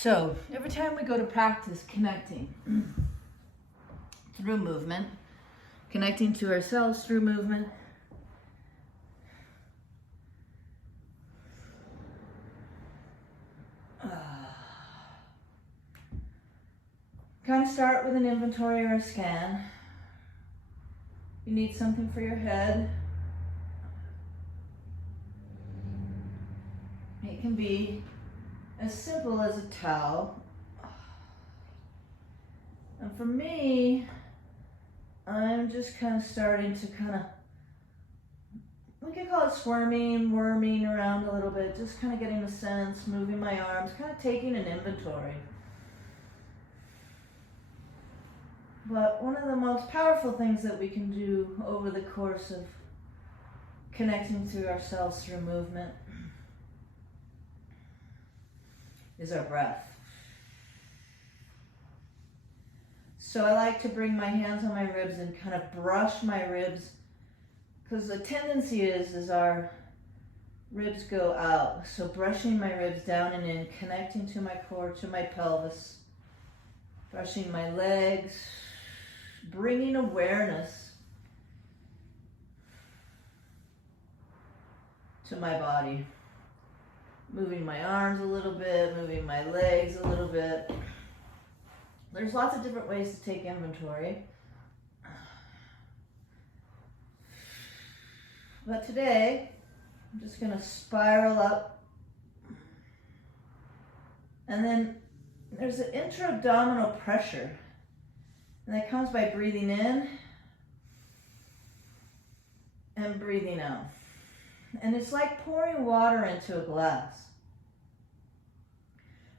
So every time we go to practice connecting through movement, connecting to ourselves through movement, kind of start with an inventory or a scan. You need something for your head. It can be as simple as a towel. And for me, I'm just kind of starting to we could call it squirming, worming around a little bit, just kind of getting a sense, moving my arms, kind of taking an inventory. But one of the most powerful things that we can do over the course of connecting to ourselves through movement is our breath. So I like to bring my hands on my ribs and kind of brush my ribs, because the tendency is our ribs go out. So brushing my ribs down and in, connecting to my core, to my pelvis, brushing my legs, bringing awareness to my body. Moving my arms a little bit, moving my legs a little bit. There's lots of different ways to take inventory. But today, I'm just going to spiral up. And then there's an intra-abdominal pressure. And that comes by breathing in and breathing out. And it's like pouring water into a glass.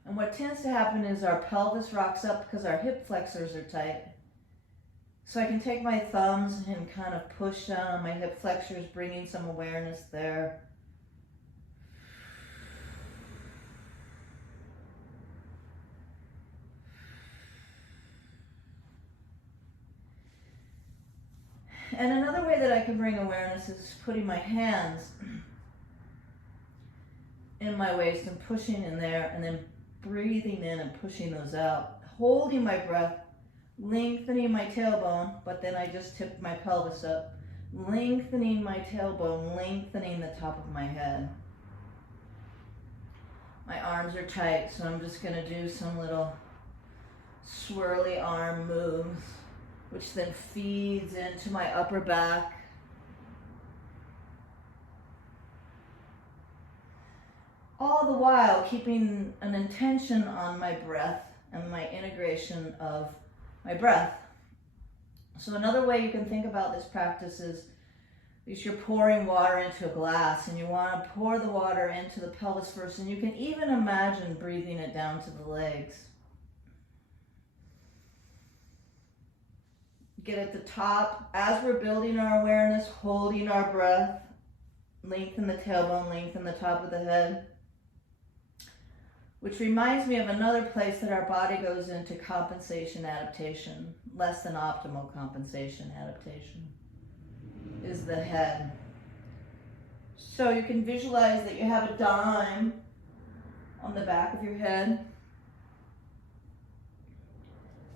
And what tends to happen is our pelvis rocks up because our hip flexors are tight. So I can take my thumbs and kind of push down on my hip flexors, bringing some awareness there. And another way that I can bring awareness is putting my hands in my waist and pushing in there, and then breathing in and pushing those out, holding my breath, lengthening my tailbone, but then I just tipped my pelvis up, lengthening my tailbone, lengthening the top of my head. My arms are tight, so I'm just going to do some little swirly arm moves, which then feeds into my upper back. All the while keeping an intention on my breath and my integration of my breath. So another way you can think about this practice is you're pouring water into a glass, and you want to pour the water into the pelvis first, and you can even imagine breathing it down to the legs. Get at the top, as we're building our awareness, holding our breath, lengthen the tailbone, lengthen the top of the head. Which reminds me of another place that our body goes into compensation adaptation, less than optimal compensation adaptation, is the head. So you can visualize that you have a dime on the back of your head,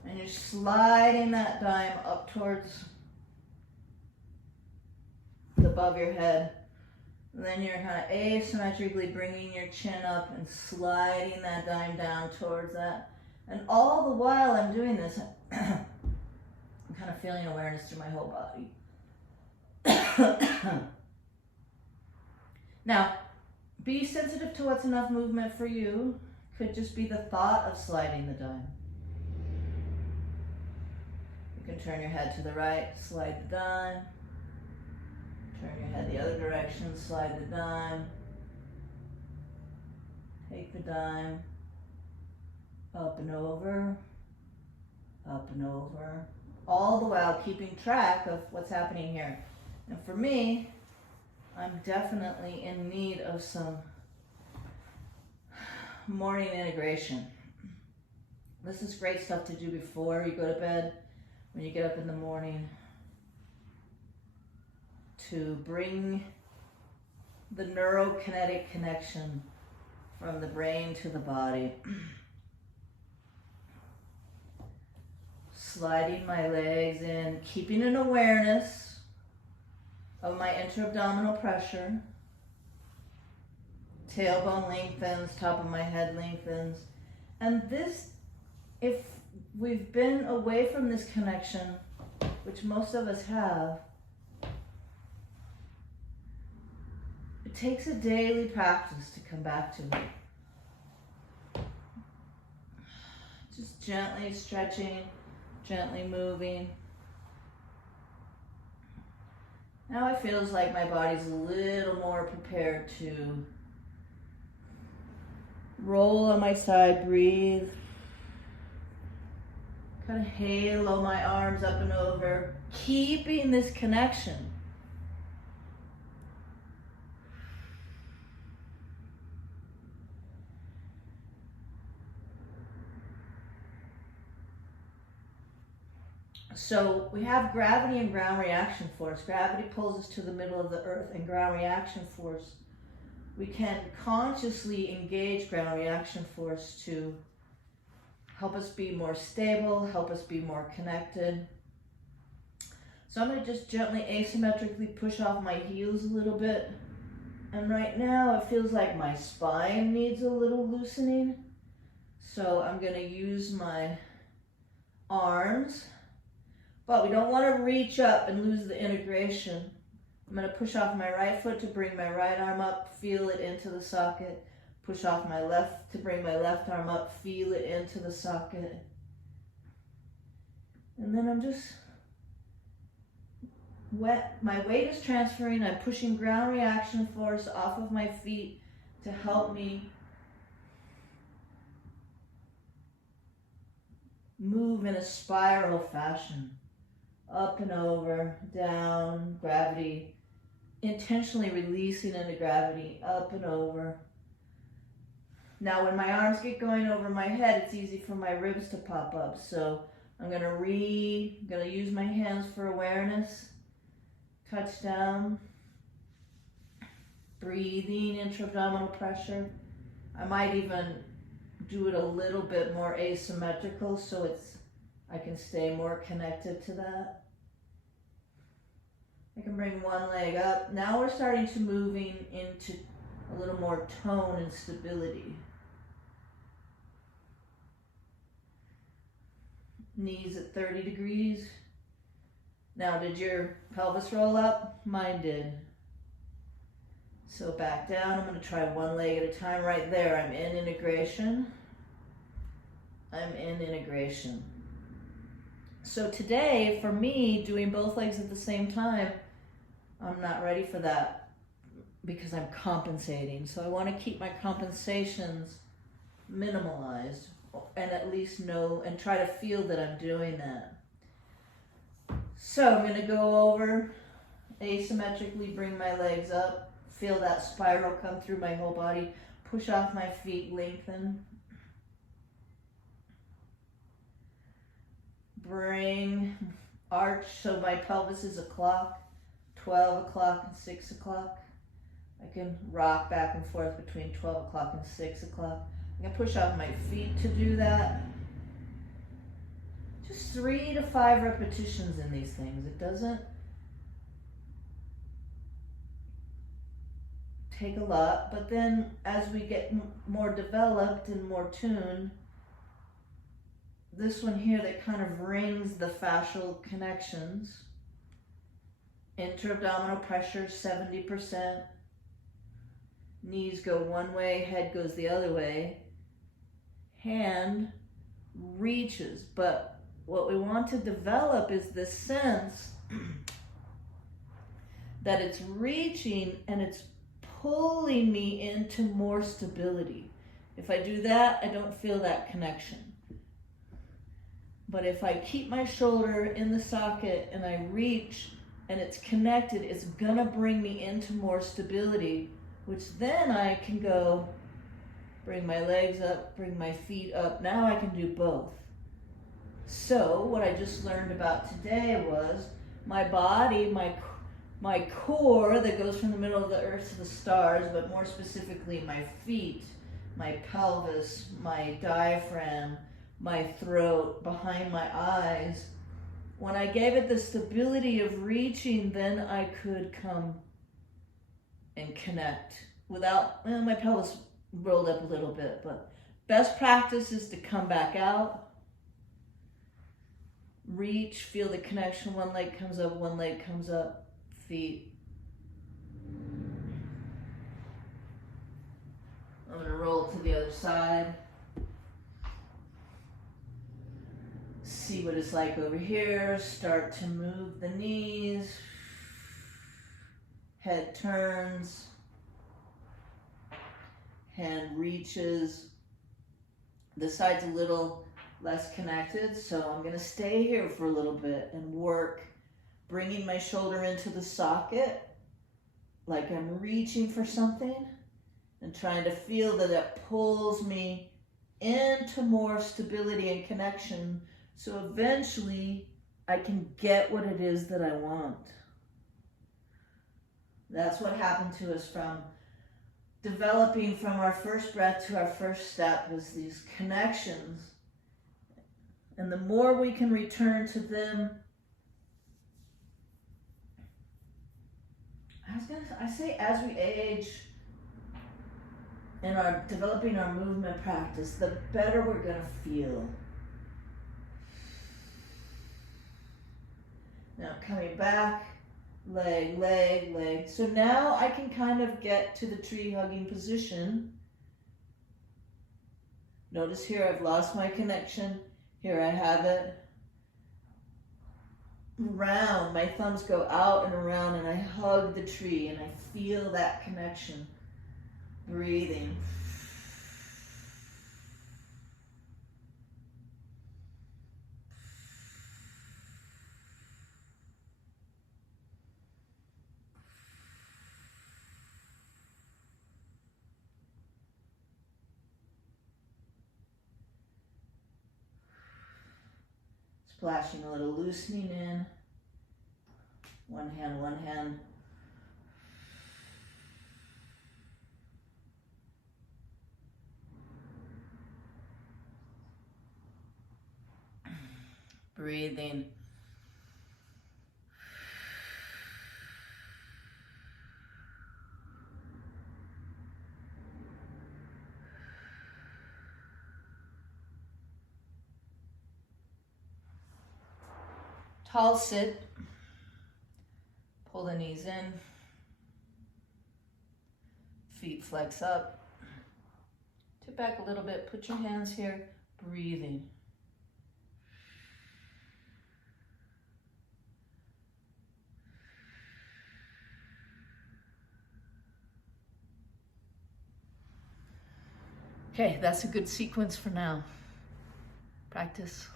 and you're sliding that dime up towards above your head. And then you're kind of asymmetrically bringing your chin up and sliding that dime down towards that. And all the while I'm doing this, I'm kind of feeling awareness through my whole body. Now, be sensitive to what's enough movement for you. Could just be the thought of sliding the dime. You can turn your head to the right, slide the dime. Turn your head the other direction, slide the dime. Take the dime up and over, all the while keeping track of what's happening here. And for me, I'm definitely in need of some morning integration. This is great stuff to do before you go to bed, when you get up in the morning, to bring the neurokinetic connection from the brain to the body. sliding my legs in, keeping an awareness of my intra-abdominal pressure. Tailbone lengthens, top of my head lengthens. And this, if we've been away from this connection, which most of us have, it takes a daily practice to come back to it. Just gently stretching, gently moving. Now it feels like my body's a little more prepared to roll on my side, breathe. Kind of halo my arms up and over, keeping this connection. So we have gravity and ground reaction force. Gravity pulls us to the middle of the earth, and ground reaction force, we can consciously engage ground reaction force to help us be more stable, help us be more connected. So I'm going to just gently asymmetrically push off my heels a little bit. And right now it feels like my spine needs a little loosening. So I'm going to use my arms, but we don't want to reach up and lose the integration. I'm going to push off my right foot to bring my right arm up, feel it into the socket. Push off my left to bring my left arm up, feel it into the socket. And then I'm just my weight is transferring. I'm pushing ground reaction force off of my feet to help me move in a spiral fashion. Up and over, down, gravity, intentionally releasing into gravity, up and over. Now when my arms get going over my head, it's easy for my ribs to pop up. So I'm gonna use my hands for awareness. Touch down. Breathing, intra-abdominal pressure. I might even do it a little bit more asymmetrical so I can stay more connected to that. I can bring one leg up. Now we're starting to moving into a little more tone and stability. Knees at 30 degrees. Now, did your pelvis roll up? Mine did. So back down. I'm going to try one leg at a time right there. I'm in integration. I'm in integration. So today, for me, doing both legs at the same time, I'm not ready for that because I'm compensating. So I want to keep my compensations minimalized and at least know and try to feel that I'm doing that. So I'm going to go over, asymmetrically bring my legs up, feel that spiral come through my whole body, push off my feet, lengthen. Bring, arch, so my pelvis is a clock, 12 o'clock and 6 o'clock. I can rock back and forth between 12 o'clock and 6 o'clock. I can push off my feet to do that. Just 3 to 5 repetitions in these things. It doesn't take a lot, but then as we get more developed and more tuned, this one here that kind of rings the fascial connections. Intra-abdominal pressure, 70%. Knees go one way, head goes the other way. Hand reaches, but what we want to develop is this sense that it's reaching and it's pulling me into more stability. If I do that, I don't feel that connection. But if I keep my shoulder in the socket and I reach and it's connected, it's gonna bring me into more stability, which then I can go bring my legs up, bring my feet up. Now I can do both. So what I just learned about today was my body, my core that goes from the middle of the earth to the stars, but more specifically my feet, my pelvis, my diaphragm, my throat, behind my eyes. When I gave it the stability of reaching, then I could come and connect without, my pelvis rolled up a little bit, but best practice is to come back out, reach, feel the connection. One leg comes up, one leg comes up, feet. I'm going to roll to the other side. See what it's like over here. Start to move the knees. Head turns. Hand reaches. This side's a little less connected, so I'm going to stay here for a little bit and work, bringing my shoulder into the socket like I'm reaching for something and trying to feel that it pulls me into more stability and connection, so eventually I can get what it is that I want. That's what happened to us from developing from our first breath to our first step, is these connections. And the more we can return to them, I say as we age and are developing our movement practice, the better we're going to feel. Now coming back, leg, leg, leg. So now I can kind of get to the tree hugging position. Notice here I've lost my connection. Here I have it. Round, my thumbs go out and around and I hug the tree and I feel that connection. Breathing. Splashing a little loosening in. One hand, one hand. Breathing. Tall sit. Pull the knees in. Feet flex up. Tip back a little bit. Put your hands here. Breathing. Okay, that's a good sequence for now. Practice.